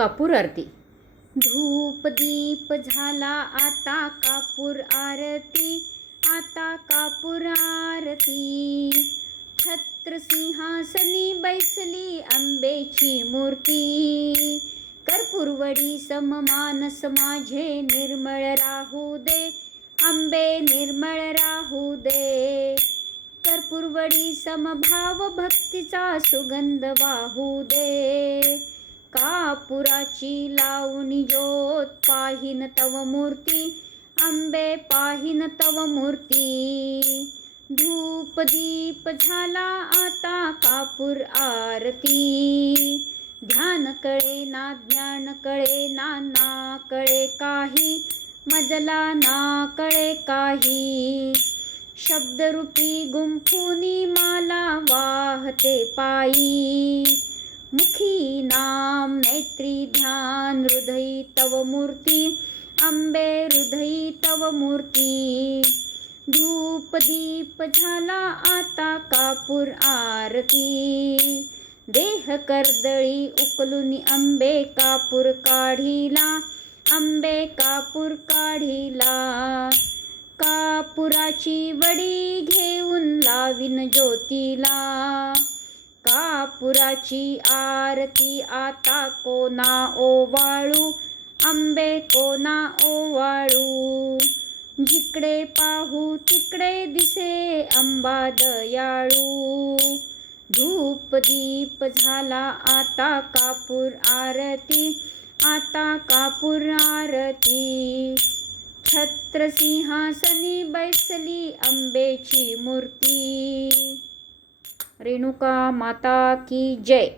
कापूर आरती. धूप दीप झाला आता कापूर आरती आता कापूर आरती. छत्र सिंहासनी बैसली आंबेची मूर्ती. कर्पूरवडी सममानस माझे निर्मळ राहू दे आंबे निर्मळ राहू दे. कर्पूरवडी समभाव भक्तीचा सुगंध वाहू दे. कापुराची लावणी ज्योत पाहिन तव मूर्ती आंबे पाहिन तव मूर्ती. धूप दीप झाला आता कापूर आरती. ध्यान कळे ना ज्ञान कळे ना ना कळे काही मजला ना कळे काही. शब्दरूपी गुंफुनी माला वाहते पायी. मुखी ना हृदयी तव मूर्ती आंबे हृदयी तव मूर्ती. धूप दीप झाला आता कापूर आरती. देह कर्दळी उकलून आंबे कापूर काढिला आंबे कापूर काढिला. कापुराची वडी घेऊन लावीन ज्योतीला. कापुराची आरती आता कोणा ओवाळू? आंबे कोणा ओवाळू? जिकडे पाहू तिकडे दिसे आंबा दयाळू. धूप दीप झाला आता कापूर आरती आता कापूर आरती. छत्र सिंहासनी बैसली आंबेची मूर्ती. रेणुका माता की जय.